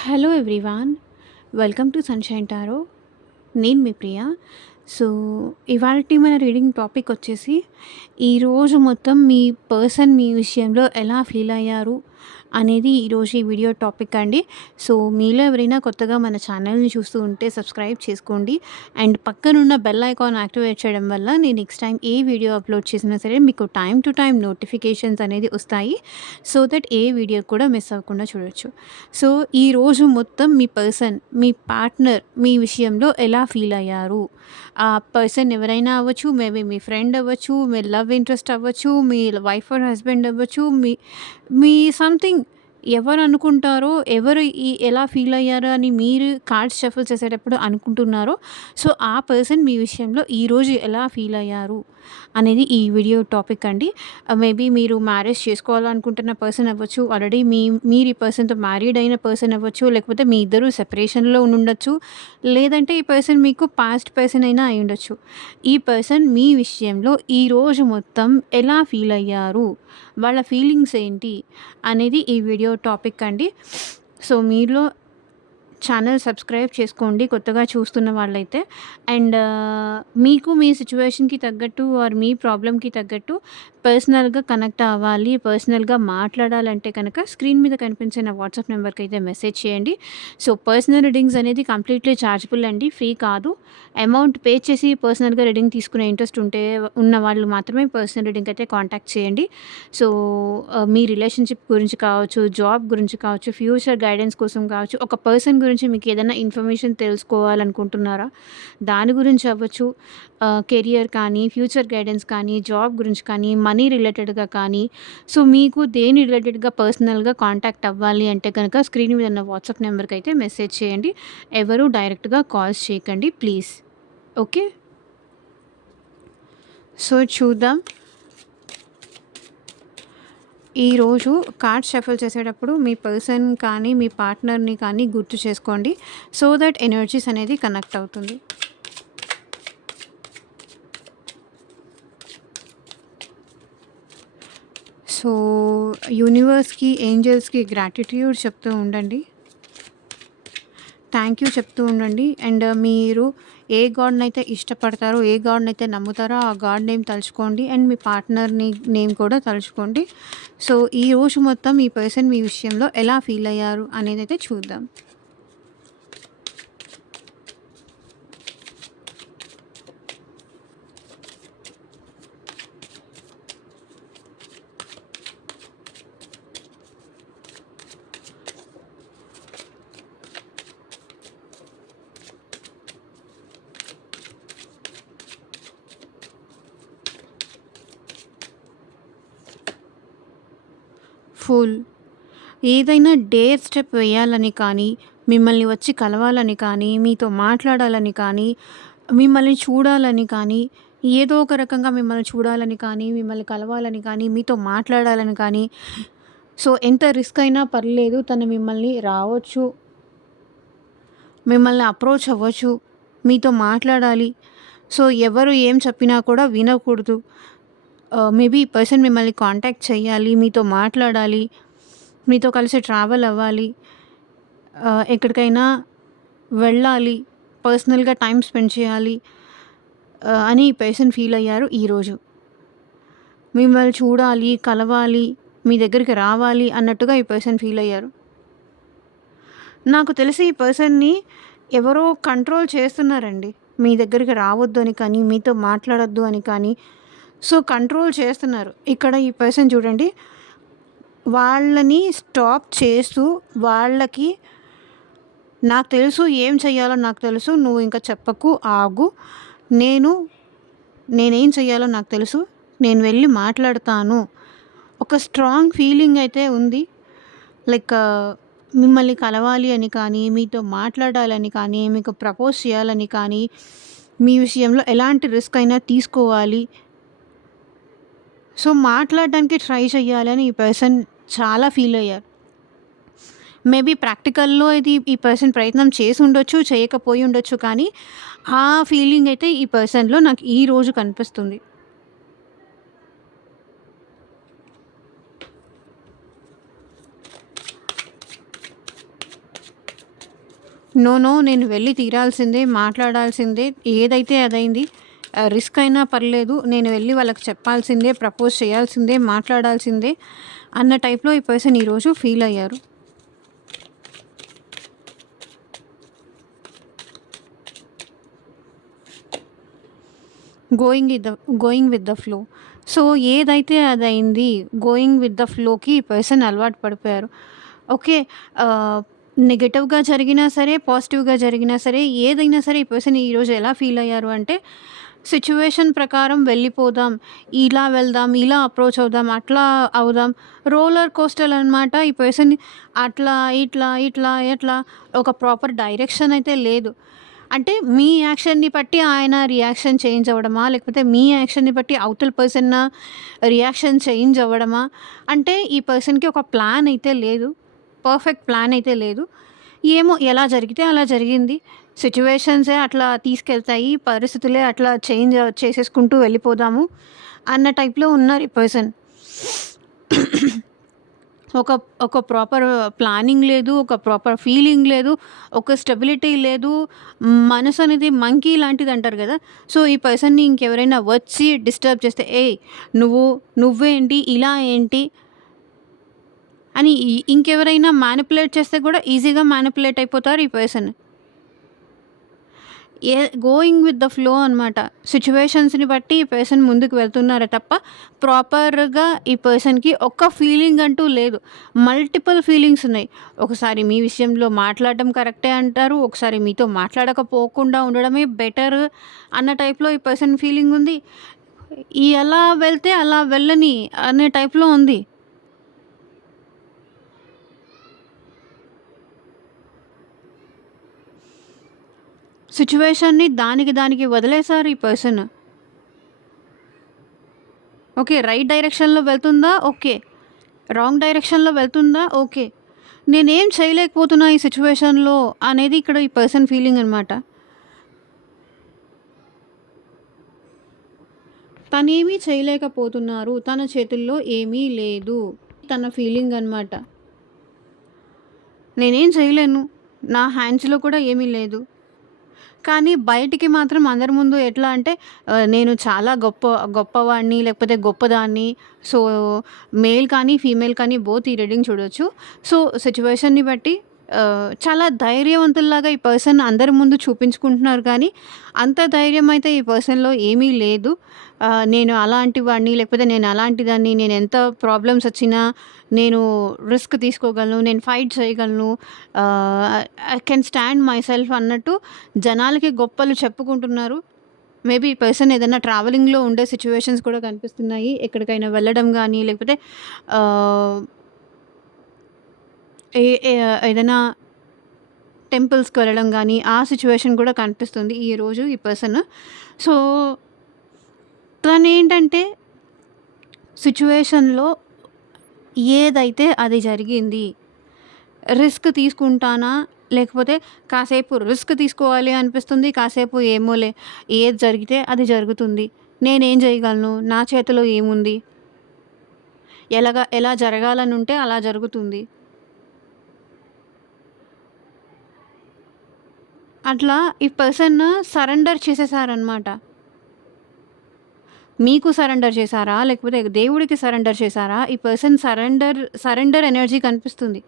Hello everyone, welcome to sunshine tarot. నేను మీ ప్రియ. So, ఇవాల్టి మన రీడింగ్ టాపిక్ వచ్చేసి, ఈరోజు మొత్తం మీ పర్సన్ మీ విషయంలో ఎలా ఫీల్ అయ్యారు అనేది ఈరోజు ఈ వీడియో టాపిక్ అండి. సో, మీలో ఎవరైనా కొత్తగా మన ఛానల్‌ని చూస్తూ ఉంటే సబ్స్క్రైబ్ చేసుకోండి. అండ్ పక్కనున్న బెల్ ఐకాన్ యాక్టివేట్ చేయడం వల్ల నేను నెక్స్ట్ టైం ఏ వీడియో అప్లోడ్ చేసినా సరే మీకు టైమ్ టు టైమ్ నోటిఫికేషన్స్ అనేది వస్తాయి. సో దట్ ఏ వీడియో కూడా మిస్ అవ్వకుండా చూడొచ్చు. సో, ఈరోజు మొత్తం మీ పర్సన్, మీ పార్ట్నర్ మీ విషయంలో ఎలా ఫీల్ అయ్యారు? ఆ పర్సన్ ఎవరైనా అవ్వచ్చు, మేబీ మీ ఫ్రెండ్ అవ్వచ్చు, మీ లవ్ ఇంట్రెస్ట్ అవ్వచ్చు, మీ వైఫ్ ఆర్ హస్బెండ్ అవ్వచ్చు, మీ మీ సంథింగ్ ఎవరు అనుకుంటారో, ఎవరు ఎలా ఫీల్ అయ్యారో అని మీరు కార్డ్స్ షఫుల్ చేసేటప్పుడు అనుకుంటున్నారో, సో ఆ పర్సన్ మీ విషయంలో ఈరోజు ఎలా ఫీల్ అయ్యారు అనేది ఈ వీడియో టాపిక్ అండి. మేబీ మీరు మ్యారేజ్ చేసుకోవాలనుకుంటున్న పర్సన్ అవ్వచ్చు, ఆల్రెడీ మీరు ఈ పర్సన్‌తో మ్యారీడ్ అయిన పర్సన్ అవ్వచ్చు, లేకపోతే మీ ఇద్దరు సెపరేషన్‌లో ఉండుండొచ్చు, లేదంటే ఈ పర్సన్ మీకు పాస్ట్ పర్సన్ అయినా అయ్యుండొచ్చు. ఈ పర్సన్ మీ విషయంలో ఈరోజు మొత్తం ఎలా ఫీల్ అయ్యారు? వాళ్ళ ఫీలింగ్స్ ఏంటి? అనేది ఈ వీడియో టాపిక్ అండి. సో, మీలో ఛానల్ సబ్స్క్రైబ్ చేసుకోండి కొత్తగా చూస్తున్న వాళ్ళైతే. అండ్ మీకు మీ సిట్యుయేషన్‌కి తగ్గట్టు ఆర్ మీ ప్రాబ్లమ్‌కి తగ్గట్టు పర్సనల్‌గా కనెక్ట్ అవ్వాలి, పర్సనల్‌గా మాట్లాడాలంటే కనుక స్క్రీన్ మీద కనిపించే నా వాట్సాప్ నెంబర్‌కి అయితే మెసేజ్ చేయండి. సో, పర్సనల్ రీడింగ్స్ అనేది కంప్లీట్‌లీ చార్జబుల్ అండి, ఫ్రీ కాదు. అమౌంట్ పే చేసి పర్సనల్‌గా రీడింగ్ తీసుకునే ఇంట్రెస్ట్ ఉన్న వాళ్ళు మాత్రమే పర్సనల్ రీడింగ్ అయితే కాంటాక్ట్ చేయండి. సో, మీ రిలేషన్‌షిప్ గురించి కావచ్చు, జాబ్ గురించి కావచ్చు, ఫ్యూచర్ గైడెన్స్ కోసం కావచ్చు, ఒక పర్సన్ గురించి మీకు ఏదైనా ఇన్ఫర్మేషన్ తెలుసుకోవాలనుకుంటున్నారా? దాని గురించి అవ్వచ్చు, కెరియర్ కానీ, ఫ్యూచర్ గైడెన్స్ కానీ, జాబ్ గురించి కానీ, మనీ రిలేటెడ్‌గా కానీ, సో, మీకు దేని రిలేటెడ్‌గా పర్సనల్‌గా కాంటాక్ట్ అవ్వాలి అంటే కనుక స్క్రీన్ మీద ఉన్న వాట్సాప్ నెంబర్‌కి అయితే మెసేజ్ చేయండి. ఎవరు డైరెక్ట్‌గా కాల్స్ చేయకండి ప్లీజ్. ఓకే. సో, చూద్దాం. ఈరోజు కార్డ్ షఫుల్ చేసేటప్పుడు మీ పర్సన్ కానీ, మీ పార్ట్నర్‌ని కానీ గుర్తు చేసుకోండి. సో దట్ ఎనర్జీస్ అనేది కనెక్ట్ అవుతుంది. సో, యూనివర్స్‌కి, ఏంజెల్స్‌కి గ్రాటిట్యూడ్ చెప్తూ ఉండండి. థ్యాంక్ యూ చెప్తూ ఉండండి. అండ్ మీరు ఏ గాడ్‌నైతే ఇష్టపడతారో, ఏ గాడ్‌నైతే నమ్ముతారో ఆ గాడ్ నేమ్ తలుచుకోండి. అండ్ మీ పార్ట్నర్‌ని నేమ్ కూడా తలుచుకోండి. సో, ఈరోజు మొత్తం ఈ పర్సన్ మీ విషయంలో ఎలా ఫీల్ అయ్యారు అనేదైతే చూద్దాం. ఫుల్. ఏదైనా డేర్ స్టెప్ వేయాలని కానీ, మిమ్మల్ని వచ్చి కలవాలని కానీ, మీతో మాట్లాడాలని కానీ, మిమ్మల్ని చూడాలని కానీ, ఏదో ఒక రకంగా మిమ్మల్ని చూడాలని కానీ, మిమ్మల్ని కలవాలని కానీ, మీతో మాట్లాడాలని కానీ, సో ఎంత రిస్క్ అయినా పర్లేదు, తను మిమ్మల్ని రావచ్చు, మిమ్మల్ని అప్రోచ్ అవ్వచ్చు, మీతో మాట్లాడాలి. సో, ఎవరు ఏం చెప్పినా కూడా వినకూడదు. మేబీ ఈ పర్సన్ మిమ్మల్ని కాంటాక్ట్ చేయాలి, మీతో మాట్లాడాలి, మీతో కలిసి ట్రావెల్ అవ్వాలి, ఎక్కడికైనా వెళ్ళాలి, పర్సనల్‌గా టైం స్పెండ్ చేయాలి అని ఈ పర్సన్ ఫీల్ అయ్యారు ఈరోజు. మిమ్మల్ని చూడాలి, కలవాలి, మీ దగ్గరికి రావాలి అన్నట్టుగా ఈ పర్సన్ ఫీల్ అయ్యారు. నాకు తెలిసి ఈ పర్సన్‌ని ఎవరో కంట్రోల్ చేస్తున్నారండి. మీ దగ్గరికి రావద్దు అని కానీ, మీతో మాట్లాడొద్దు అని కానీ, సో కంట్రోల్ చేస్తున్నారు. ఇక్కడ ఈ పర్సన్ చూడండి, వాళ్ళని స్టాప్ చేస్తూ వాళ్ళకి నాకు తెలుసు ఏం చేయాలో నాకు తెలుసు, నువ్వు ఇంకా చెప్పకు, ఆగు, నేనేం చేయాలో నాకు తెలుసు, నేను వెళ్ళి మాట్లాడతాను. ఒక స్ట్రాంగ్ ఫీలింగ్ అయితే ఉంది. లైక్ మిమ్మల్ని కలవాలి అని కానీ, మీతో మాట్లాడాలని కానీ, మీకు ప్రపోజ్ చేయాలని కానీ, మీ విషయంలో ఎలాంటి రిస్క్ అయినా తీసుకోవాలి, సో మాట్లాడడానికి ట్రై చేయాలని ఈ పర్సన్ చాలా ఫీల్ అయ్యారు. మేబీ ప్రాక్టికల్‌లో ఇది ఈ పర్సన్ ప్రయత్నం చేసి ఉండొచ్చు, చేయకపోయి ఉండొచ్చు, కానీ ఆ ఫీలింగ్ అయితే ఈ పర్సన్‌లో నాకు ఈరోజు కనిపిస్తుంది. నో, నో నేను వెళ్ళి తీరాల్సిందే, మాట్లాడాల్సిందే. ఏదైతే అదైంది. రిస్క్ అయినా పర్లేదు. నేను వెళ్ళి వాళ్ళకి చెప్పాల్సిందే, ప్రపోజ్ చేయాల్సిందే, మాట్లాడాల్సిందే అన్న టైప్‌లో ఈ పర్సన్ ఈరోజు ఫీల్ అయ్యారు. Going with the flow. So, ఏదైతే అదయింది. గోయింగ్ విత్ ద ఫ్లోకి ఈ పర్సన్ అలవాటు పడిపోయారు. ఓకే. నెగెటివ్‌గా జరిగినా సరే, పాజిటివ్‌గా జరిగినా సరే, ఏదైనా సరే ఈ పర్సన్ ఈరోజు ఎలా ఫీల్ అయ్యారు అంటే, సిట్యుయేషన్ ప్రకారం వెళ్ళిపోదాం, ఇలా వెళ్దాం, ఇలా అప్రోచ్ అవుదాం, అట్లా అవుదాం. రోలర్ కోస్టర్ అనమాట. ఈ పర్సన్ అట్లా, ఇట్లా, ఇట్లా, ఎట్లా ఒక ప్రాపర్ డైరెక్షన్ అయితే లేదు. అంటే మీ యాక్షన్‌ని బట్టి ఆయన రియాక్షన్ చేంజ్ అవ్వడమా? లేకపోతే మీ యాక్షన్‌ని బట్టి అవతల పర్సన్ రియాక్షన్ చేంజ్ అవ్వడమా? అంటే ఈ పర్సన్‌కి ఒక ప్లాన్ అయితే లేదు. పర్ఫెక్ట్ ప్లాన్ అయితే లేదు. ఏమో ఎలా జరిగితే అలా జరిగింది. సిట్యుయేషన్సే అట్లా తీసుకెళ్తాయి. పరిస్థితులే అట్లా చేంజ్ చేసేసుకుంటూ వెళ్ళిపోదాము అన్న టైప్‌లో ఉన్నారు ఈ పర్సన్. ఒక ఒక ప్రాపర్ ప్లానింగ్ లేదు. ఒక ప్రాపర్ ఫీలింగ్ లేదు. ఒక స్టెబిలిటీ లేదు. మనసు అనేది మంకీ లాంటిదంటారు గదా! సో, ఈ పర్సన్‌ని ఇంకెవరైనా వచ్చి డిస్టర్బ్ చేస్తే, "ఏయ్! నువ్వేంటి? ఇలా ఏంటి?" అని ఇంకెవరైనా మ్యానిపులేట్ చేస్తే గూడా ఈజీగా మ్యానిపులేట్ అయిపోతారు ఈ person. Going with the flow అనమాట. సిట్యుయేషన్స్‌ని బట్టి ఈ పర్సన్ ముందుకు వెళ్తున్నారే తప్ప, ప్రాపర్‌గా ఈ పర్సన్‌కి ఒక్క ఫీలింగ్ అంటూ లేదు. మల్టిపుల్ ఫీలింగ్స్ ఉన్నాయి. ఒకసారి మీ విషయంలో మాట్లాడడం కరెక్టే అంటారు. ఒకసారి మీతో మాట్లాడకపోకుండా ఉండడమే బెటర్ అన్న టైప్‌లో ఈ పర్సన్ ఫీలింగ్ ఉంది. ఎలా వెళ్తే అలా వెళ్ళని అనే టైప్‌లో ఉంది. సిట్యుయేషన్‌ని దానికి వదిలేసారు ఈ పర్సన్. ఓకే. రైట్ డైరెక్షన్‌లో వెళ్తుందా? ఓకే. రాంగ్ డైరెక్షన్‌లో వెళ్తుందా? ఓకే. నేనేం చేయలేకపోతున్నా ఈ సిట్యుయేషన్‌లో అనేది ఇక్కడ ఈ పర్సన్ ఫీలింగ్ అనమాట. తనేమీ చేయలేకపోతున్నారు. తన చేతుల్లో ఏమీ లేదు. తన ఫీలింగ్ అనమాట. నేనేం చేయలేను. నా హ్యాండ్స్‌లో కూడా ఏమీ లేదు. కానీ బయటికి మాత్రం అందరి ముందు ఎట్లా అంటే నేను చాలా గొప్పవాడిని లేకపోతే గొప్పదాన్ని. సో, మేల్ కానీ, ఫీమేల్ కానీ బోత్ ఈ రీడింగ్ చూడొచ్చు. సో, సిట్యుయేషన్‌ని బట్టి చాలా ధైర్యవంతుల్లాగా ఈ పర్సన్ అందరి ముందు చూపించుకుంటున్నారు కానీ, అంత ధైర్యం అయితే ఈ పర్సన్‌లో ఏమీ లేదు. నేను అలాంటి వాడిని లేకపోతే నేను అలాంటిదాన్ని. నేను ఎంత ప్రాబ్లమ్స్ వచ్చినా నేను రిస్క్ తీసుకోగలను. నేను ఫైట్ చేయగలను. I can stand my self అన్నట్టు జనాలకి గొప్పలు చెప్పుకుంటున్నారు. మేబీ ఈ పర్సన్ ఏదైనా ట్రావెలింగ్‌లో ఉండే సిట్యుయేషన్స్ కూడా కనిపిస్తున్నాయి. ఎక్కడికైనా వెళ్ళడం గానీ, లేకపోతే ఆహ్, ఏ ఏ ఏదైనా టెంపుల్స్‌కి వెళ్ళడం గానీ, ఆ సిట్యుయేషన్ కూడా కనిపిస్తుంది ఈరోజు ఈ పర్సన్. సో, తనేంటంటే సిట్యుయేషన్‌లో ఏదైతే అది జరిగింది. రిస్క్ తీసుకుంటానా? లేకపోతే కాసేపు రిస్క్ తీసుకోవాలి అనిపిస్తుంది. కాసేపు ఏమోలే ఏది జరిగితే అది జరుగుతుంది. నేనేం చేయగలను? నా చేతిలో ఏముంది? ఎలా జరగాలనుంటే అలా జరుగుతుంది. అట్లా ఈ పర్సన్ సరెండర్ చేసేసారనమాట. మీకు సరెండర్ చేశారా? లేకపోతే దేవుడికి సరెండర్ చేశారా? ఈ పర్సన్ సరెండర్ ఎనర్జీ కనిపిస్తుంది.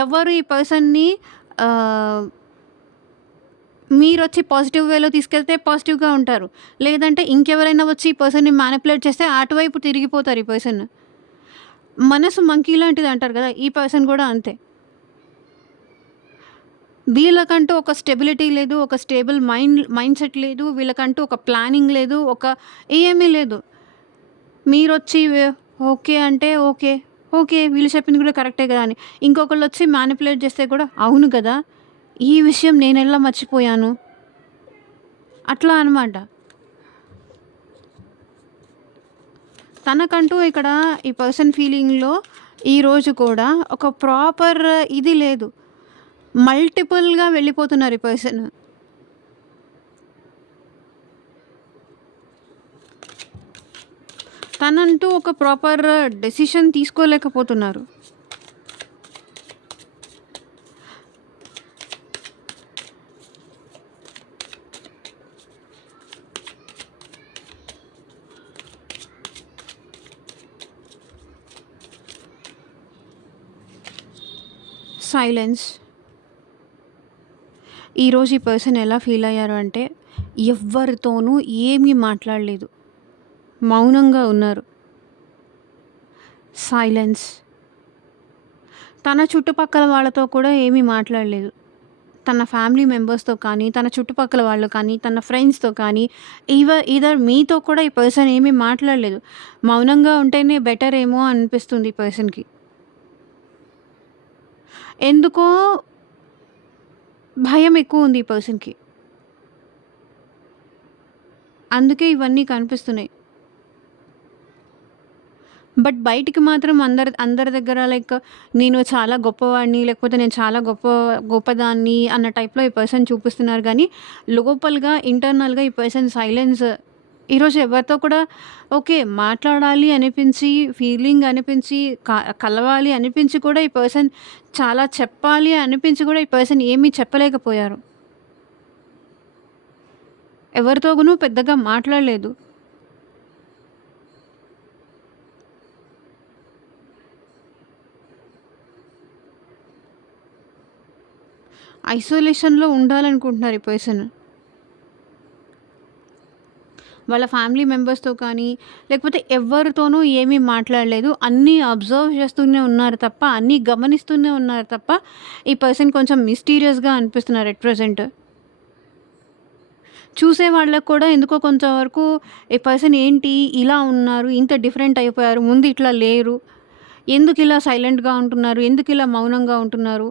ఎవరు ఈ పర్సన్‌ని ఆహ్, మీరొచ్చి పాజిటివ్ వేలో తీసుకెళ్తే పాజిటివ్‌గా ఉంటారు. లేదంటే ఇంకెవరైనా వచ్చి ఈ పర్సన్‌ని మ్యానిపులేట్ చేస్తే అటువైపు తిరిగిపోతారు ఈ పర్సన్. మనసు మంకీ లాంటిది అంటారు కదా! ఈ పర్సన్ కూడా అంతే. వీళ్ళకంటూ ఒక స్టెబిలిటీ లేదు. ఒక స్టేబుల్ మైండ్‌సెట్ లేదు. వీళ్ళకంటూ ఒక ప్లానింగ్ లేదు. ఏమీ లేదు. మీరొచ్చి ఓకే అంటే ఓకే. ఓకే. వీళ్ళు చెప్పింది కూడా కరెక్టే గదా! అని. ఇంకొకళ్ళొచ్చి మ్యానిపులేట్ చేస్తే కూడా అవును గదా! ఈ విషయం నేనెలా మర్చిపోయాను. అట్లా అనమాట. తనకంటూ ఇక్కడ ఈ పర్సన్ ఫీలింగ్‌లో ఈరోజు కూడా ఒక ప్రాపర్ ఇది లేదు. మల్టిపుల్‌గా వెళ్ళిపోతున్నారు ఈ పర్సన్. తనంటూ ఒక ప్రాపర్ డెసిషన్ తీసుకోలేకపోతున్నారు. సైలెన్స్. ఈరోజు ఈ పర్సన్ ఎలా ఫీల్ అయ్యారు అంటే, ఎవ్వరితోనూ ఏమీ మాట్లాడలేదు. మౌనంగా ఉన్నారు. సైలెన్స్. తన చుట్టుపక్కల వాళ్ళతో కూడా ఏమీ మాట్లాడలేదు. తన ఫ్యామిలీ మెంబర్స్‌తో కానీ, తన చుట్టుపక్కల వాళ్ళు కానీ, తన ఫ్రెండ్స్‌తో కానీ, ఈదర్ మీతో కూడా ఈ పర్సన్ ఏమీ మాట్లాడలేదు. మౌనంగా ఉంటేనే బెటర్ ఏమో అనిపిస్తుంది ఈ పర్సన్‌కి. ఎందుకో భయం ఎక్కువుంది ఈ పర్సన్‌కి. అందుకే ఇవన్నీ కనిపిస్తున్నాయి. బట్ బయటికి మాత్రం అందరి దగ్గర లైక్ నేను చాలా గొప్పవాడిని, లేకపోతే నేను చాలా గొప్పదాన్ని అన్న టైప్‌లో ఈ పర్సన్ చూపిస్తున్నారు గానీ, లోపలగా ఇంటర్నల్‌గా ఈ పర్సన్ సైలెన్స్. ఈరోజు ఎవరితో కూడా ఓకే. మాట్లాడాలి అనిపించి, ఫీలింగ్ అనిపించి, కలవాలి అనిపించి కూడా ఈ పర్సన్ చాలా చెప్పాలి అనిపించి కూడా ఈ పర్సన్ ఏమీ చెప్పలేకపోయారు. ఎవరితోనూ పెద్దగా మాట్లాడలేదు. ఐసోలేషన్‌లో ఉండాలనుకుంటున్నారు ఈ పర్సన్. వాళ్ళ ఫ్యామిలీ మెంబర్స్‌తో కానీ, లేకపోతే ఎవ్వరితోనూ ఏమీ మాట్లాడలేదు. అన్నీ అబ్జర్వ్ చేస్తూనే ఉన్నారు తప్ప, అన్నీ గమనిస్తూనే ఉన్నారు తప్ప, ఈ పర్సన్ కొంచెం మిస్టీరియస్‌గా అనిపిస్తున్నారు ఎట్ ప్రెజెంట్. చూసే వాళ్ళకి కూడా ఎందుకో కొంతవరకు ఈ పర్సన్ ఏంటి ఇలా ఉన్నారు, ఇంత డిఫరెంట్ అయిపోయారు, ముందు ఇట్లా లేరు, ఎందుకిలా సైలెంట్‌గా ఉంటున్నారు, ఎందుకిలా మౌనంగా ఉంటున్నారు,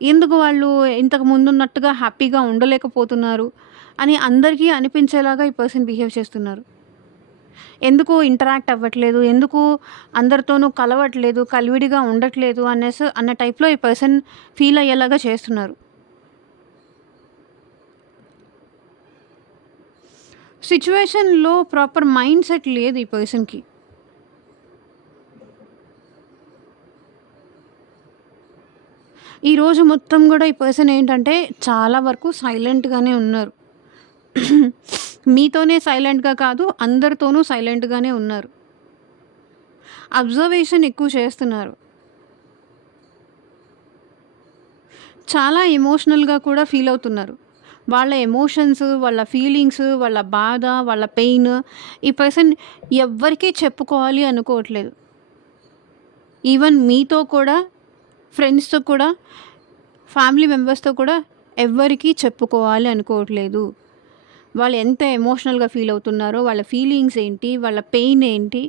ఎందుకు వాళ్ళు ఇంతకు ముందున్నట్టుగా హ్యాపీగా ఉండలేకపోతున్నారు అని అందరికీ అనిపించేలాగా ఈ పర్సన్ బిహేవ్ చేస్తున్నారు. ఎందుకు ఇంటరాక్ట్ అవ్వట్లేదు, ఎందుకు అందరితోనూ కలవట్లేదు, కలివిడిగా ఉండట్లేదు అన్న టైప్‌లో ఈ పర్సన్ ఫీల్ అయ్యేలాగా చేస్తున్నారు. సిట్యుయేషన్‌లో ప్రాపర్ మైండ్ సెట్ లేదు ఈ పర్సన్‌కి. ఈరోజు మొత్తం గూడా ఈ పర్సన్ ఏంటంటే చాలా వరకు సైలెంట్‌గానే ఉన్నారు. మీతోనే సైలెంట్‌గా కాదు, అందరితోనూ సైలెంట్‌గానే ఉన్నారు. అబ్జర్వేషన్ ఎక్కువ చేస్తున్నారు. చాలా ఎమోషనల్‌గా కూడా ఫీల్ అవుతున్నారు. వాళ్ళ ఎమోషన్స్, వాళ్ళ ఫీలింగ్స్, వాళ్ళ బాధ, వాళ్ళ పెయిన్ ఈ పర్సన్ ఎవ్వరికీ చెప్పుకోవాలి అనుకోవట్లేదు. ఈవెన్ మీతో కూడా, ఫ్రెండ్స్‌తో కూడా, ఫ్యామిలీ మెంబర్స్‌తో కూడా ఎవ్వరికీ చెప్పుకోవాలి అనుకోవట్లేదు. వాళ్ళు ఎంత ఎమోషనల్‌గా ఫీల్ అవుతున్నారో, వాళ్ళ ఫీలింగ్స్ ఏంటి, వాళ్ళ పెయిన్ ఏంటి,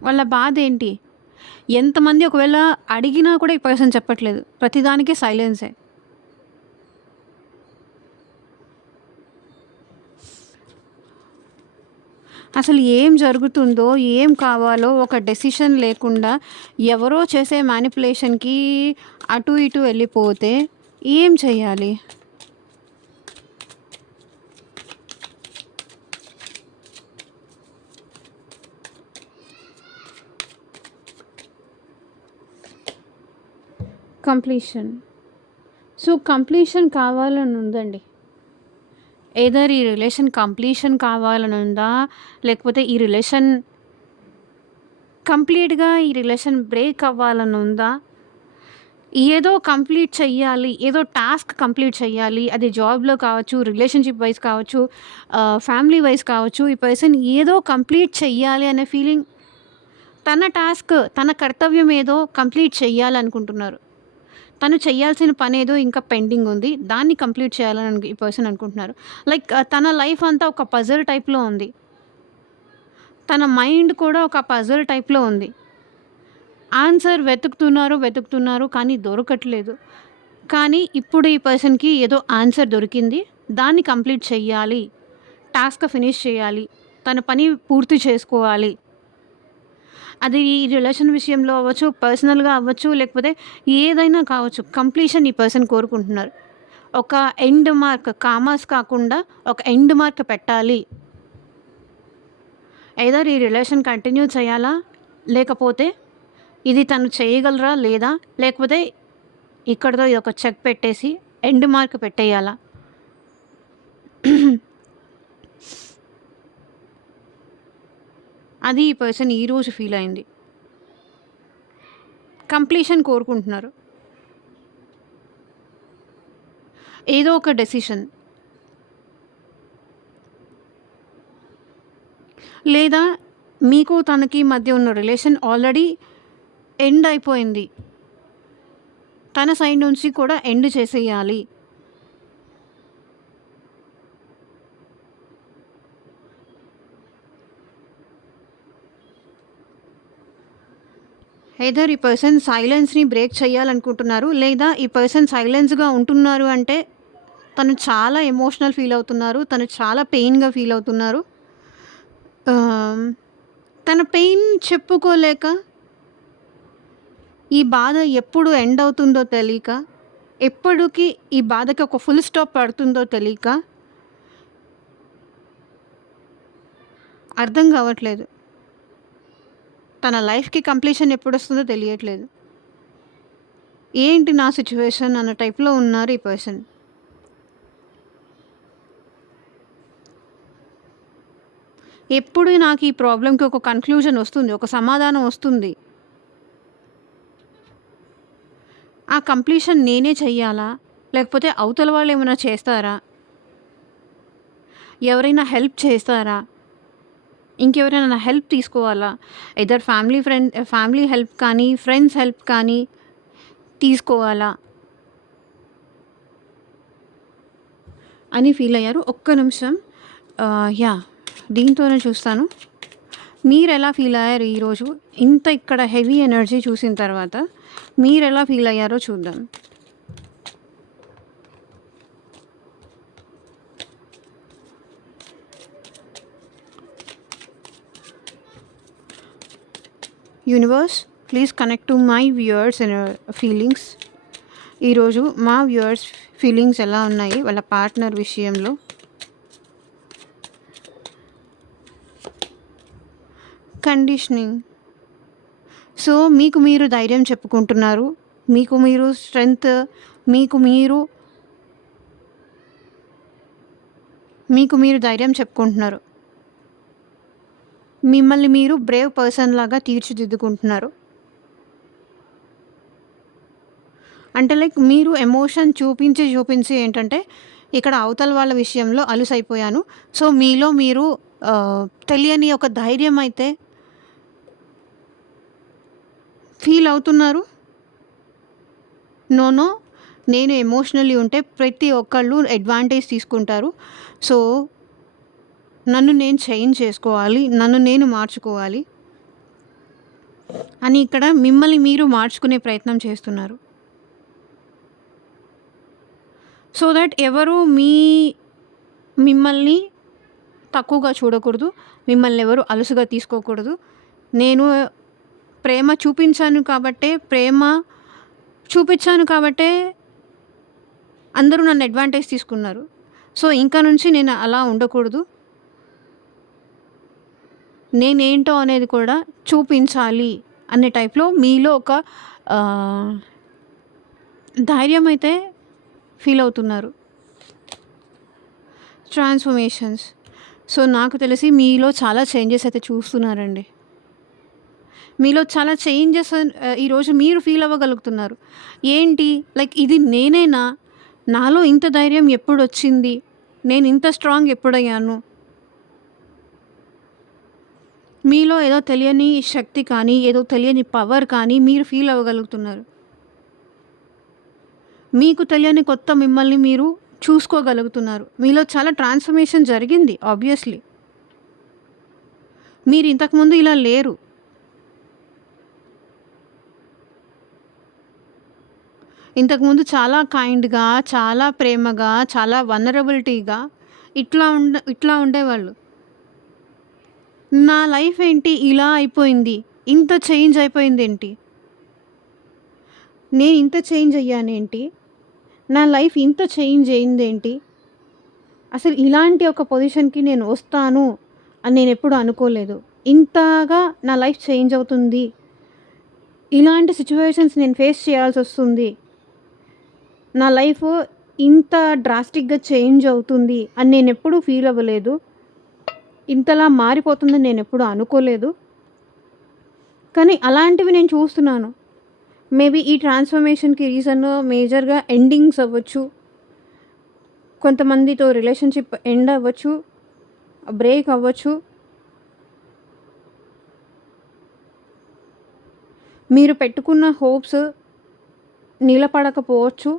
వాళ్ళ బాధ ఏంటి, ఎంతమంది ఒకవేళ అడిగినా కూడా ఈ పర్సన్ చెప్పట్లేదు. ప్రతిదానికి సైలెన్సే. అసలు ఏం జరుగుతుందో, ఏం కావాలో ఒక డెసిషన్ లేకుండా ఎవరో చేసే మ్యానిప్యులేషన్‌కి అటు ఇటు వెళ్ళిపోతే ఏం చేయాలి? కంప్లీషన్. సో, కంప్లీషన్ కావాలని ఉందండి. ఎయిదర్ ఈ రిలేషన్ కంప్లీషన్ కావాలని ఉందా? లేకపోతే ఈ రిలేషన్ కంప్లీట్‌గా ఈ రిలేషన్ బ్రేక్ అవ్వాలని ఉందా? ఏదో కంప్లీట్ చెయ్యాలి, ఏదో టాస్క్ కంప్లీట్ చెయ్యాలి. అది జాబ్‌లో కావచ్చు, రిలేషన్‌షిప్ వైస్ కావచ్చు, ఫ్యామిలీ వైస్ కావచ్చు. ఈ పర్సన్ ఏదో కంప్లీట్ చెయ్యాలి అనే ఫీలింగ్, తన టాస్క్, తన కర్తవ్యం ఏదో కంప్లీట్ చెయ్యాలనుకుంటున్నారు. తను చేయాల్సిన పనేదో ఇంకా పెండింగ్ ఉంది. దాన్ని కంప్లీట్ చేయాలని ఈ పర్సన్ అనుకుంటున్నారు. లైక్ తన లైఫ్ అంతా ఒక పజిల్ టైప్‌లో ఉంది. తన మైండ్ కూడా ఒక పజిల్ టైప్‌లో ఉంది. ఆన్సర్ వెతుకుతున్నారు కానీ దొరకట్లేదు. కానీ ఇప్పుడు ఈ పర్సన్‌కి ఏదో ఆన్సర్ దొరికింది. దాన్ని కంప్లీట్ చెయ్యాలి. టాస్క్ ఫినిష్ చేయాలి. తన పని పూర్తి చేసుకోవాలి. అది ఈ రిలేషన్ విషయంలో అవ్వచ్చు, పర్సనల్‌గా అవ్వచ్చు, లేకపోతే ఏదైనా కావచ్చు. కంప్లీషన్ ఈ పర్సన్ కోరుకుంటున్నారు. ఒక ఎండ్ మార్క్, కామాస్ కాకుండా ఒక ఎండ్ మార్క్ పెట్టాలి. ఎయిదర్ ఈ రిలేషన్ కంటిన్యూ చేయాలా? లేకపోతే ఇది తను చేయగలరా? లేదా? లేకపోతే ఇక్కడితో ఇదొక చెక్ పెట్టేసి ఎండ్ మార్క్ పెట్టేయాలా? అది ఈ పర్సన్ ఈరోజు ఫీల్ అయింది. కంప్లీషన్ కోరుకుంటున్నారు. ఏదో ఒక డెసిషన్ లేదా మీకు తనకి మధ్య ఉన్న రిలేషన్ ఆల్రెడీ ఎండ్ అయిపోయింది. తన సైడ్ నుంచి కూడా ఎండ్ చేసేయాలి. ఎయిదర్ ఈ పర్సన్ సైలెన్స్‌ని బ్రేక్ చేయాలనుకుంటున్నారు. లేదా ఈ పర్సన్ సైలెన్స్‌గా ఉంటున్నారు అంటే తను చాలా ఎమోషనల్ ఫీల్ అవుతున్నారు. తను చాలా పెయిన్‌గా ఫీల్ అవుతున్నారు. తన పెయిన్ చెప్పుకోలేక, ఈ బాధ ఎప్పుడు ఎండ్ అవుతుందో తెలియక, ఎప్పటికి ఈ బాధకి ఒక ఫుల్ స్టాప్ పడుతుందో తెలియక అర్థం కావట్లేదు. తన లైఫ్‌కి కంప్లీషన్ ఎప్పుడొస్తుందో తెలియట్లేదు. ఏంటి నా సిట్యుయేషన్ అన్న టైప్‌లో ఉన్నారు ఈ పర్సన్. ఎప్పుడు నాకు ఈ ప్రాబ్లమ్‌కి ఒక కన్క్లూజన్ వస్తుంది. ఒక సమాధానం వస్తుంది. ఆ కంప్లీషన్ నేనే చెయ్యాలా? లేకపోతే అవతల వాళ్ళు ఏమైనా చేస్తారా? ఎవరైనా హెల్ప్ చేస్తారా? ఇంకెవరైనా నా హెల్ప్ తీసుకోవాలా? ఎయిదర్ ఫ్యామిలీ హెల్ప్ కానీ, ఫ్రెండ్స్ హెల్ప్ కానీ తీసుకోవాలా? అని ఫీల్ అయ్యారు. ఒక్క నిమిషం. యాహ్! దీంతోనే చూస్తాను. మీరెలా ఫీల్ అయ్యారు ఈరోజు? ఇంత ఇక్కడ హెవీ ఎనర్జీ చూసిన తర్వాత మీరెలా ఫీల్ అయ్యారో చూద్దాం. Universe, please connect to my viewers feelings. ఈరోజు మా వ్యూయర్స్ ఫీలింగ్స్ ఎలా ఉన్నాయి వాళ్ళ పార్ట్నర్ విషయంలో? కండిషనింగ్. సో మీకు మీరు ధైర్యం చెప్పుకుంటున్నారు. మీకు మీరు స్ట్రెంగ్త్, మీకు మీరు ధైర్యం చెప్పుకుంటున్నారు. మిమ్మల్ని మీరు బ్రేవ్ పర్సన్ లాగా తీర్చిదిద్దుకుంటున్నారు. అంటే లైక్ మీరు ఎమోషన్ చూపించి ఏంటంటే ఇక్కడ అవతల వాళ్ళ విషయంలో అలుసైపోయాను. సో మీలో మీరు తెలియని ఒక ధైర్యం అయితే ఫీల్ అవుతున్నారు. నో, నేను ఎమోషనల్లీ ఉంటే ప్రతి ఒక్కళ్ళు అడ్వాంటేజ్ తీసుకుంటారు. సో నన్ను నేను చేంజ్ చేసుకోవాలి, నన్ను నేను మార్చుకోవాలి అని ఇక్కడ మిమ్మల్ని మీరు మార్చుకునే ప్రయత్నం చేస్తున్నారు. సో దట్ ఎవరు మిమ్మల్ని తక్కువగా చూడకూడదు. మిమ్మల్ని ఎవరు అలుసుగా తీసుకోకూడదు. నేను ప్రేమ చూపించాను కాబట్టే అందరూ నన్ను అడ్వాంటేజ్ తీసుకున్నారు. సో ఇంకా నుంచి నేను అలా ఉండకూడదు. నేనేంటో అనేది కూడా చూపించాలి అనే టైప్లో మీలో ఒక ధైర్యం అయితే ఫీల్ అవుతున్నారు. ట్రాన్స్ఫర్మేషన్స్. సో నాకు తెలిసి మీలో చాలా చేంజెస్ అయితే చూస్తున్నారండి. మీలో చాలా చేంజెస్ ఈరోజు మీరు ఫీల్ అవ్వగలుగుతున్నారు. ఏంటి లైక్ ఇది నేనేనా? నాలో ఇంత ధైర్యం ఎప్పుడొచ్చింది? నేను ఇంత స్ట్రాంగ్ ఎప్పుడయ్యాను? మీలో ఏదో తెలియని శక్తి కానీ, ఏదో తెలియని పవర్ కానీ మీరు ఫీల్ అవ్వగలుగుతున్నారు. మీకు తెలియని కొత్త మిమ్మల్ని మీరు చూసుకోగలుగుతున్నారు. మీలో చాలా ట్రాన్స్ఫర్మేషన్ జరిగింది ఆబ్వియస్లీ. మీరు ఇంతకుముందు ఇలా లేరు. ఇంతకుముందు చాలా కైండ్‌గా, చాలా ప్రేమగా, చాలా వల్నరబిలిటీగా ఇట్లా ఉండేవాళ్ళు. నా లైఫ్ ఏంటి ఇలా అయిపోయింది? ఇంత చేంజ్ అయిపోయిందేంటి? నేను ఇంత చేంజ్ అయ్యానేంటి? నా లైఫ్ ఇంత చేంజ్ అయిందేంటి? అసలు ఇలాంటి ఒక పొజిషన్‌కి నేను వస్తాను అని నేనెప్పుడు అనుకోలేదు. ఇంతగా నా లైఫ్ చేంజ్ అవుతుంది. ఇలాంటి సిట్యుయేషన్స్ నేను ఫేస్ చేయాల్సొస్తుంది. నా లైఫ్ ఇంత డ్రాస్టిక్‌గా చేంజ్ అవుతుంది అని నేనెప్పుడూ ఫీల్ అవ్వలేదు. ఇంతలా మారిపోతుందని నేనెప్పుడు అనుకోలేదు. కానీ అలాంటివి నేను చూస్తున్నాను. మేబీ ఈ ట్రాన్స్‌ఫర్మేషన్‌కి రీజన్ మేజర్‌గా ఎండింగ్స్ అవ్వచ్చు. కొంతమందితో రిలేషన్‌షిప్ ఎండ్ అవ్వచ్చు. బ్రేక్ అవ్వచ్చు. మీరు పెట్టుకున్న హోప్స్ నిలబడకపోవచ్చు.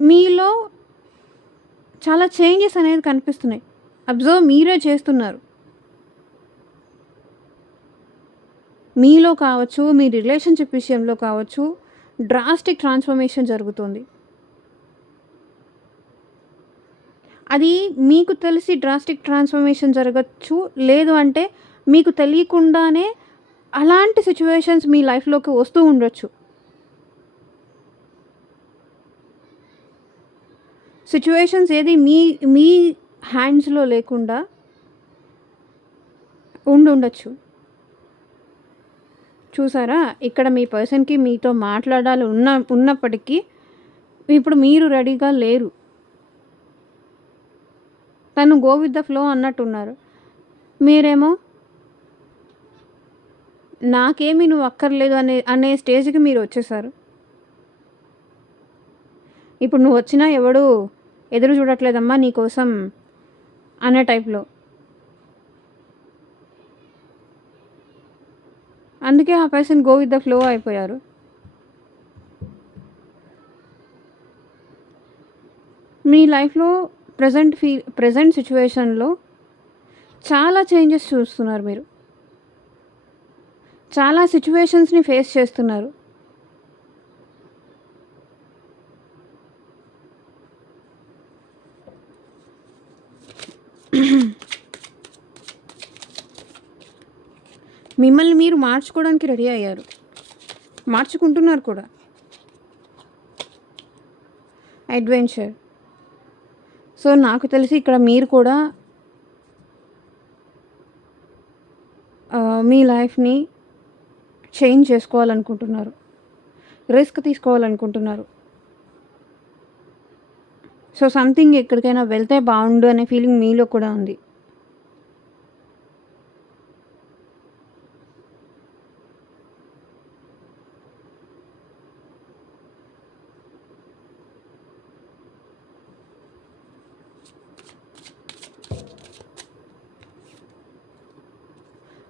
మీలో చాలా చేంజెస్ అనేది కనిపిస్తున్నాయి. అబ్జర్వ్ మీరే చేస్తున్నారు. మీలో కావచ్చు, మీ రిలేషన్‌షిప్ విషయంలో కావచ్చు, డ్రాస్టిక్ ట్రాన్స్‌ఫర్మేషన్ జరుగుతుంది. అది మీకు తెలిసి డ్రాస్టిక్ ట్రాన్స్‌ఫర్మేషన్ జరగచ్చు. లేదు అంటే మీకు తెలియకుండానే అలాంటి సిట్యుయేషన్స్ మీ లైఫ్‌లోకి వస్తూ ఉండొచ్చు. సిట్యుయేషన్స్ ఏది మీ మీ హ్యాండ్స్‌లో లేకుండా ఉండుండొచ్చు. చూసారా? ఇక్కడ మీ పర్సన్‌కి మీతో మాట్లాడాలి ఉన్నప్పటికీ ఇప్పుడు మీరు రెడీగా లేరు. తను గో విత్ ద ఫ్లో అన్నట్టున్నారు. మీరేమో నాకేమి నువ్వు అక్కర్లేదు అనే స్టేజ్‌కి మీరొచ్చేసారు. ఇప్పుడు నువ్వొచ్చినా ఎవడు ఎదురు చూడట్లేదమ్మా నీకోసం అనే టైప్‌లో. అందుకే ఆ person go with the flow అయిపోయారు. మీ లైఫ్‌లో ప్రెజెంట్ సిట్యుయేషన్‌లో చాలా చేంజెస్ చూస్తున్నారు మీరు. చాలా సిట్యుయేషన్స్‌ని ఫేస్ చేస్తున్నారు. మిమ్మల్ని మీరు మార్చుకోవడానికి రెడీ అయ్యారు. మార్చుకుంటున్నారు కూడా. అడ్వెంచర్. సో, నాకు తెలిసి ఇక్కడ మీరు కూడా మీ లైఫ్‌ని చేంజ్ చేసుకోవాలనుకుంటున్నారు. రిస్క్ తీసుకోవాలనుకుంటున్నారు. సో, సంథింగ్ ఎక్కడికైనా వెళ్తే బావుండు అనే ఫీలింగ్ మీలో కూడా ఉంది.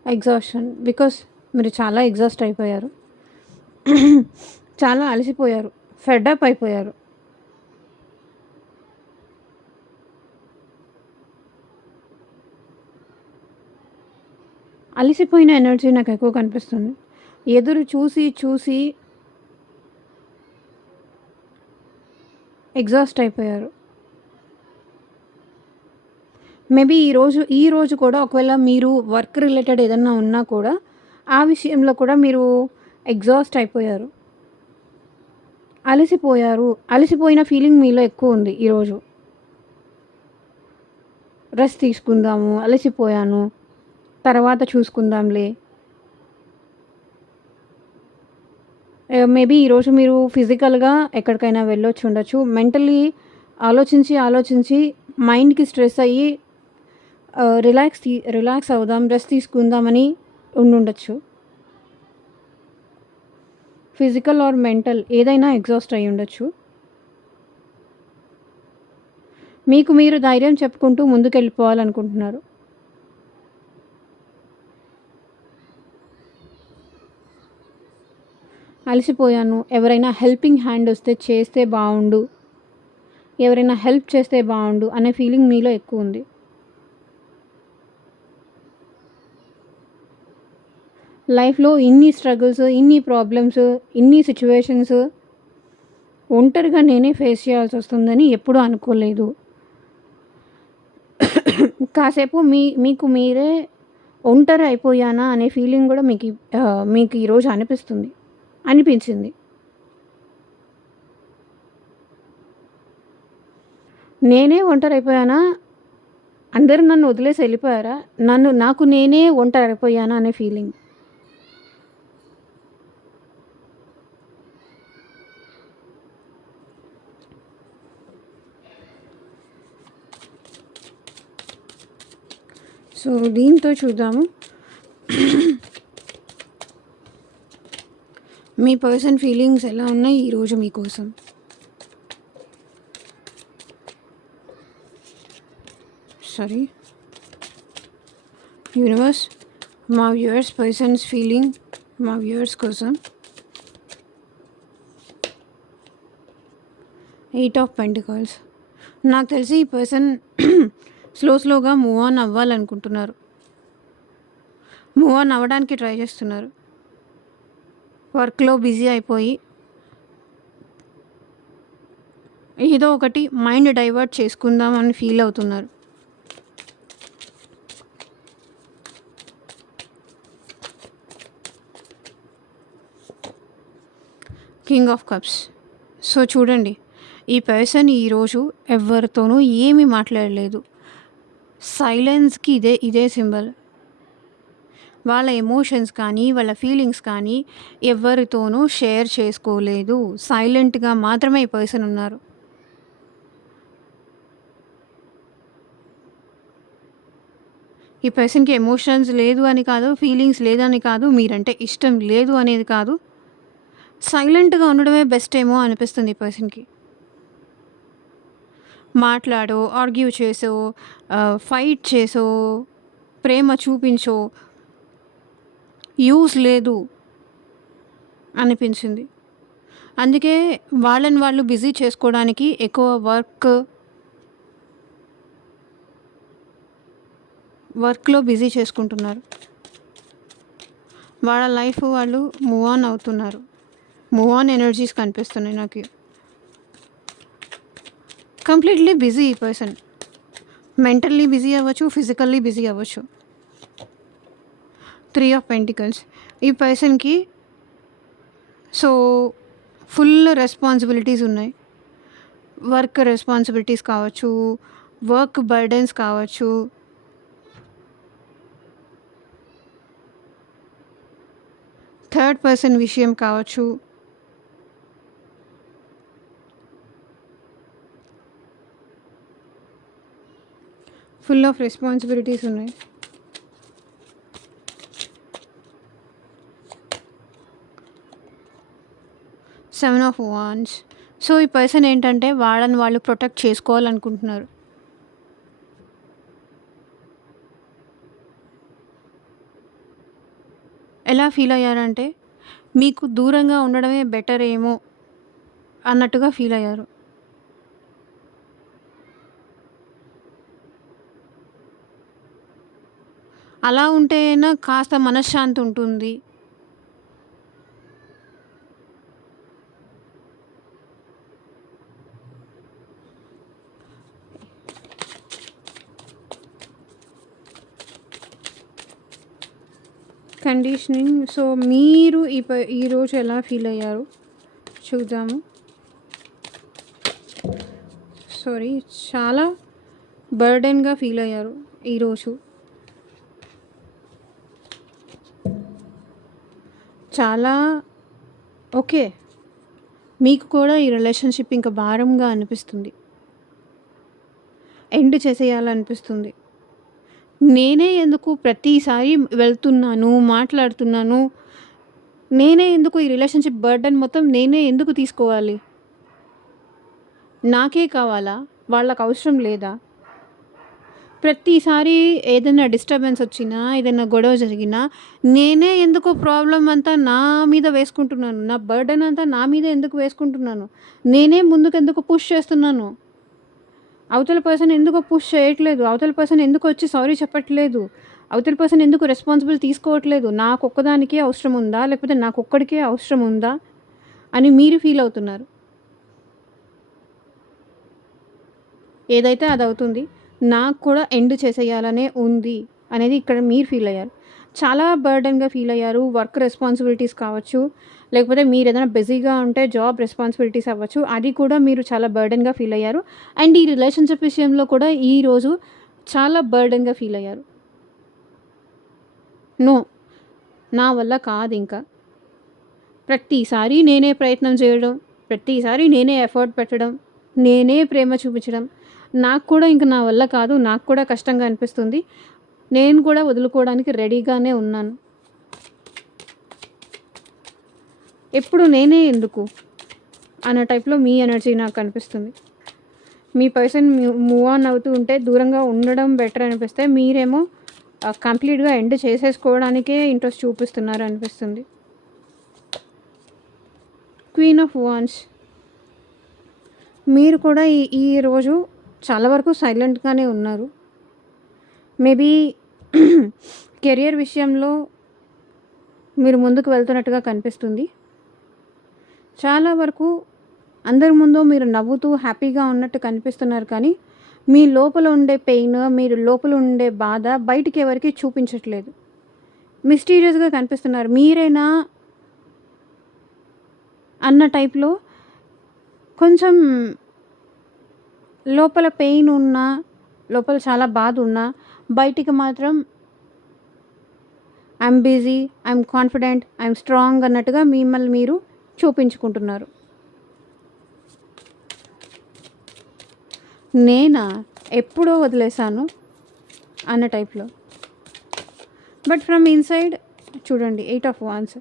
ఎగ్జాస్షన్. బికాస్ మీరు చాలా ఎగ్జాస్ట్ అయిపోయారు. చాలా అలసిపోయారు. ఫెడ్ అప్ అయిపోయారు. అలిసిపోయిన ఎనర్జీ నాకు ఎక్కువ కనిపిస్తుంది. ఎదురు చూసి చూసి ఎగ్జాస్ట్ అయిపోయారు. మేబీ ఈ రోజు కూడా ఒకవేళ మీరు వర్క్ రిలేటెడ్ ఏదన్నా ఉన్నా కూడా ఆ విషయంలో కూడా మీరు ఎగ్జాస్ట్ అయిపోయారు. అలసిపోయారు. అలసిపోయిన ఫీలింగ్ మీలో ఎక్కువుంది ఈరోజు. రెస్ట్ తీసుకుందాము, అలసిపోయాను, తర్వాత చూసుకుందాంలే. మేబీ ఈరోజు మీరు ఫిజికల్‌గా ఎక్కడికైనా వెళ్ళొచ్చుండొచ్చు. మెంటల్లీ ఆలోచించి మైండ్‌కి స్ట్రెస్ అయ్యి రిలాక్స్ అవుదాం, రెస్ట్ తీసుకుందామని ఉండుండొచ్చు. ఫిజికల్ ఆర్ మెంటల్ ఏదైనా ఎగ్జాస్ట్ అయ్యుండొచ్చు. మీకు మీరు ధైర్యం చెప్పుకుంటూ ముందుకెళ్ళిపోవాలనుకుంటున్నారు. అలసిపోయాను. ఎవరైనా హెల్పింగ్ హ్యాండ్ వస్తే చేస్తే బావుండు. ఎవరైనా హెల్ప్ చేస్తే బావుండు అనే ఫీలింగ్ మీలో ఎక్కువుంది. లైఫ్‌లో ఇన్ని స్ట్రగుల్స్, ఇన్ని ప్రాబ్లమ్స్, ఇన్ని సిట్యుయేషన్స్ ఒంటరిగా నేనే ఫేస్ చేయాల్సొస్తుందని ఎప్పుడూ అనుకోలేదు. కాసేపు మీకు మీరే ఒంటరి అయిపోయానా అనే ఫీలింగ్ గూడా మీకు ఈరోజు అనిపించింది. నేనే ఒంటరైపోయానా? అందరూ నన్ను వదిలేసి ఎళ్ళిపోయారా? నాకు నేనే ఒంటరైపోయానా అనే ఫీలింగ్. సో, దీంతో చూద్దాము. మీ పర్సన్ ఫీలింగ్స్ ఎలా ఉన్నాయి ఈరోజు మీకోసం? సారీ యూనివర్స్, మా వ్యూవర్స్ పర్సన్స్ ఫీలింగ్ మా వ్యూవర్స్ కోసం. 8 ఆఫ్ పెంటికల్స్. నాకు తెలిసి ఈ పర్సన్ స్లోగా మూవ్ ఆన్ అవ్వాలనుకుంటున్నారు. మూవ్ ఆన్ అవ్వడానికి ట్రై చేస్తున్నారు. వర్క్లో బిజీ అయిపోయి ఏదో ఒకటి మైండ్ డైవర్ట్ చేసుకుందామని ఫీల్ అవుతున్నారు. King of cups. సో చూడండి, ఈ పర్సన్ ఈరోజు ఎవరితోనూ ఏమీ మాట్లాడలేదు. సైలెన్స్కి ఇదే సింబల్. వాళ్ళ ఎమోషన్స్ కానీ వాళ్ళ ఫీలింగ్స్ కానీ ఎవరితోనూ షేర్ చేసుకోలేదు. సైలెంట్గా మాత్రమే ఈ పర్సన్ ఉన్నారు. ఈ పర్సన్కి ఎమోషన్స్ లేదు అని కాదు, ఫీలింగ్స్ లేదని కాదు, మీరంటే ఇష్టం లేదు అనేది కాదు. సైలెంట్గా ఉండడమే బెస్ట్ ఏమో అనిపిస్తుంది ఈ పర్సన్కి. మాట్లాడో, ఆర్గ్యూ చేసో, ఫైట్ చేసో, ప్రేమ చూపించో యూస్ లేదు అనిపించింది. అందుకే వాళ్ళని వాళ్ళు బిజీ చేసుకోవడానికి ఎక్కువ వర్క్లో బిజీ చేసుకుంటున్నారు. వాళ్ళ లైఫ్ వాళ్ళు మూవ్ ఆన్ అవుతున్నారు. మూవ్ ఆన్ ఎనర్జీస్ కనిపిస్తున్నాయి నాకు. కంప్లీట్లీ బిజీ ఈ పర్సన్. మెంటల్లీ బిజీ అవ్వచ్చు, ఫిజికల్లీ బిజీ అవ్వచ్చు. 3 ఆఫ్ పెంటికల్స్. ఈ పర్సన్కి ఫుల్ రెస్పాన్సిబిలిటీస్ ఉన్నాయి. వర్క్ రెస్పాన్సిబిలిటీస్ కావచ్చు, వర్క్ బర్డెన్స్ కావచ్చు, థర్డ్ పర్సన్ విషయం కావచ్చు. ఫుల్ ఆఫ్ రెస్పాన్సిబిలిటీస్ ఉన్నాయి. Seven of wands. సో ఈ పర్సన్ ఏంటంటే వాళ్ళని వాళ్ళు ప్రొటెక్ట్ చేసుకోవాలనుకుంటున్నారు. ఎలా ఫీల్ అయ్యారంటే మీకు దూరంగా ఉండడమే బెటర్ ఏమో అన్నట్టుగా ఫీల్ అయ్యారు. అలా ఉంటేనా కాస్త మనశ్శాంతి ఉంటుంది. కండిషనింగ్. సో మీరు ఈరోజు ఎలా ఫీల్ అయ్యారు చూద్దాము. సారీ, చాలా బర్డెన్గా ఫీల్ అయ్యారు ఈరోజు. చాలా ఓకే, మీకు కూడా ఈ రిలేషన్షిప్ ఇంకా భారంగా అనిపిస్తుంది, ఎండ్ చేసేయాలనిపిస్తుంది. నేనే ఎందుకు ప్రతిసారి వెళ్తున్నాను, మాట్లాడుతున్నాను, నేనే ఎందుకు ఈ రిలేషన్షిప్ బర్డెన్ మొత్తం నేనే ఎందుకు తీసుకోవాలి? నాకే కావాలా? వాళ్ళకు అవసరం లేదా? ప్రతిసారి ఏదైనా డిస్టర్బెన్స్ వచ్చినా, ఏదైనా గొడవ జరిగినా నేనే ఎందుకు ప్రాబ్లం అంతా నా మీద వేసుకుంటున్నాను? నా బర్డెన్ అంతా నా మీద ఎందుకు వేసుకుంటున్నాను? నేనే ముందుకెందుకు పుష్ చేస్తున్నాను? అవతల పర్సన్ ఎందుకు పుష్ చేయట్లేదు? అవతల పర్సన్ ఎందుకు వచ్చి సారీ చెప్పట్లేదు? అవతల పర్సన్ ఎందుకు రెస్పాన్సిబుల్ తీసుకోవట్లేదు? నాకొక్కదానికే అవసరం ఉందా, లేకపోతే నాకొక్కడికే అవసరం ఉందా అని మీరు ఫీల్ అవుతున్నారు. ఏదైతే అది అవుతుంది. నాకు కూడా ఎండ్ చేసేయాలనే ఉంది అనేది ఇక్కడ మీరు ఫీల్ అయ్యారు. చాలా బర్డెన్గా ఫీల్ అయ్యారు. వర్క్ రెస్పాన్సిబిలిటీస్ కావచ్చు, లేకపోతే మీరు ఏదైనా బిజీగా ఉంటే జాబ్ రెస్పాన్సిబిలిటీస్ అవ్వచ్చు, అది కూడా మీరు చాలా బర్డెన్గా ఫీల్ అయ్యారు. అండ్ ఈ రిలేషన్షిప్ విషయంలో కూడా ఈరోజు చాలా బర్డెన్గా ఫీల్ అయ్యారు. నో, నా వల్ల కాదు ఇంకా. ప్రతిసారి నేనే ప్రయత్నం చేయడం, ప్రతిసారి నేనే ఎఫర్ట్ పెట్టడం, నేనే ప్రేమ చూపించడం, నాకు కూడా ఇంక నా వల్ల కాదు, నాకు కూడా కష్టంగా అనిపిస్తుంది, నేను కూడా వదులుకోవడానికి రెడీగానే ఉన్నాను. ఎప్పుడు నేనే ఎందుకు అన్న టైప్‌లో మీ ఎనర్జీ నాకు కనిపిస్తుంది. మీ పర్సన్ మూవ్ ఆన్ అవుతూ ఉంటే దూరంగా ఉండడం బెటర్ అనిపిస్తే మీరేమో కంప్లీట్‌గా ఎండ్ చేసేసుకోవడానికే ఇంట్రెస్ట్ చూపిస్తున్నారు అనిపిస్తుంది. Queen of wands. మీరు కూడా ఈరోజు చాలా వరకు సైలెంట్‌గానే ఉన్నారు. మేబీ కెరియర్ విషయంలో మీరు ముందుకు వెళ్తున్నట్టుగా కనిపిస్తుంది. చాలా వరకు అందరి ముందు మీరు నవ్వుతూ హ్యాపీగా ఉన్నట్టు కనిపిస్తున్నారు కానీ, మీ లోపల ఉండే పెయిన్, మీరు లోపల ఉండే బాధ బయటికి ఎవరికీ చూపించట్లేదు. మిస్టీరియస్‌గా కనిపిస్తున్నారు. మీరేనా అన్న టైప్‌లో కొంచెం లోపల పెయిన్ ఉన్నా, లోపల చాలా బాధ ఉన్నా, బయటికి మాత్రం I'm busy, I'm confident, I'm strong అన్నట్టుగా మిమ్మల్ని మీరు చూపించుకుంటున్నారు. నేనా ఎప్పుడో వదిలేసాను అన్న టైప్‌లో. బట్ ఫ్రమ్ ఇన్‌సైడ్ చూడండి 8 of wands.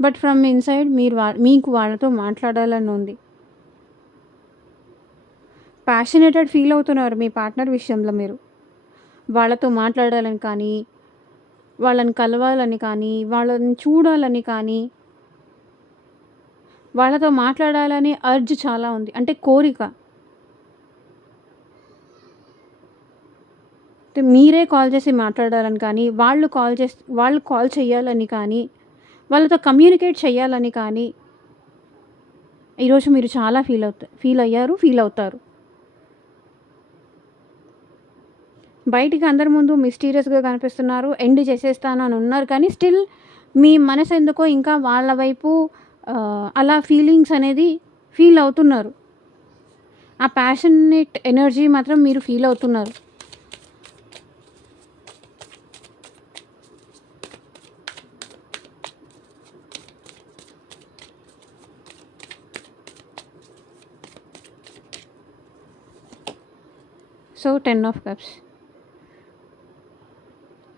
But from inside మీకు వాళ్ళతో మాట్లాడాలని ఉంది. ప్యాషనేటెడ్ ఫీల్ అవుతున్నారు మీ పార్ట్నర్ విషయంలో మీరు. వాళ్ళతో మాట్లాడాలని కానీ, వాళ్ళని కలవాలని కానీ, వాళ్ళని చూడాలని కానీ, వాళ్ళతో మాట్లాడాలనే అర్జ్ చాలా ఉంది. అంటే కోరిక. మీరే కాల్ చేసి మాట్లాడాలని కానీ, వాళ్ళు కాల్ చేయాలని కానీ, వాళ్ళతో కమ్యూనికేట్ చేయాలని కానీ, ఈరోజు మీరు చాలా ఫీల్ అయ్యారు, ఫీల్ అవుతారు. బయటికి అందరి ముందు మిస్టీరియస్‌గా కనిపిస్తున్నారు. ఎండ్ చేసేస్తాను అని ఉన్నారు కానీ, స్టిల్ మీ మనసు ఎందుకో ఇంకా వాళ్ళ వైపు అలా ఫీలింగ్స్ అనేది ఫీల్ అవుతున్నారు. ఆ ప్యాషనేట్ ఎనర్జీ మాత్రం మీరు ఫీల్ అవుతున్నారు. So 10 of cups.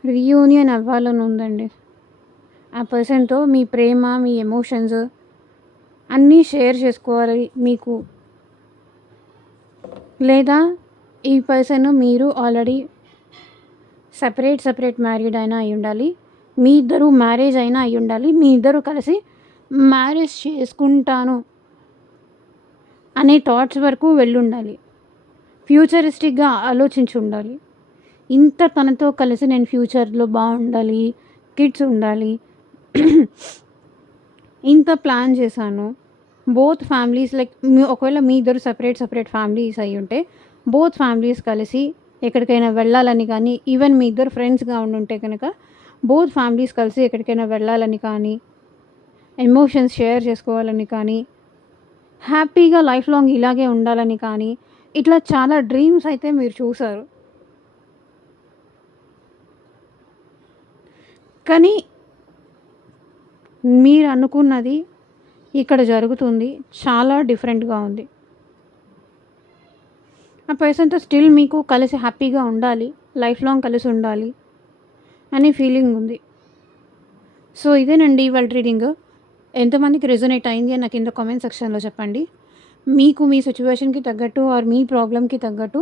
రీయూనియన్ అవ్వాలని ఉందండి. ఆ పర్సన్‌తో మీ ప్రేమ, మీ ఎమోషన్స్ అన్నీ షేర్ చేసుకోవాలి మీకు. లేదా ఈ పర్సన్ మీరు ఆల్రెడీ సెపరేట్ మ్యారీడ్ అయినా అయ్యుండాలి. మీ ఇద్దరు మ్యారేజ్ అయినా అయ్యుండాలి. మీ ఇద్దరు కలిసి మ్యారేజ్ చేసుకుంటాను అనే థాట్స్ వరకు వెళ్ళుండాలి. ఫ్యూచరిస్టిక్‌గా ఆలోచించి ఉండాలి. ఇంత తనతో కలిసి నేను ఫ్యూచర్‌లో బాగుండాలి, కిడ్స్ ఉండాలి, ఇంత ప్లాన్ చేశాను. బోత్ ఫ్యామిలీస్ లైక్ ఒకవేళ మీ ఇద్దరు సెపరేట్ ఫ్యామిలీస్ అయ్యుంటే, బోత్ ఫ్యామిలీస్ కలిసి ఎక్కడికైనా వెళ్ళాలని కానీ, ఈవెన్ మీ ఇద్దరు ఫ్రెండ్స్‌గా ఉండుంటే కనుక, బోత్ ఫ్యామిలీస్ కలిసి ఎక్కడికైనా వెళ్ళాలని కానీ, ఎమోషన్స్ షేర్ చేసుకోవాలని కానీ, హ్యాపీగా లైఫ్ లాంగ్ ఇలాగే ఉండాలని కానీ, ఇట్లా చాలా డ్రీమ్స్ అయితే మీరు చూసారు. కానీ మీరు అనుకున్నది ఇక్కడ జరుగుతుంది. చాలా డిఫరెంట్‌గా ఉంది. ఆ పర్సన్‌తో స్టిల్ మీకు కలిసి హ్యాపీగా ఉండాలి. లైఫ్ లాంగ్ కలిసి ఉండాలి అనే ఫీలింగ్ ఉంది. సో ఇదేనండి ఇవాళ రీడింగ్. ఎంతమందికి రెజొనేట్ అయింది అని నాకు కింద కామెంట్ సెక్షన్‌లో చెప్పండి. మీకు మీ సిట్యుయేషన్‌కి తగ్గట్టు ఆర్ మీ ప్రాబ్లమ్‌కి తగ్గట్టు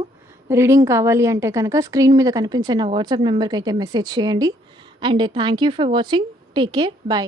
రీడింగ్ కావాలి అంటే కనుక స్క్రీన్ మీద కనిపించే నా వాట్సాప్ నెంబర్‌కి అయితే మెసేజ్ చేయండి. And thank you for watching. Take care. By.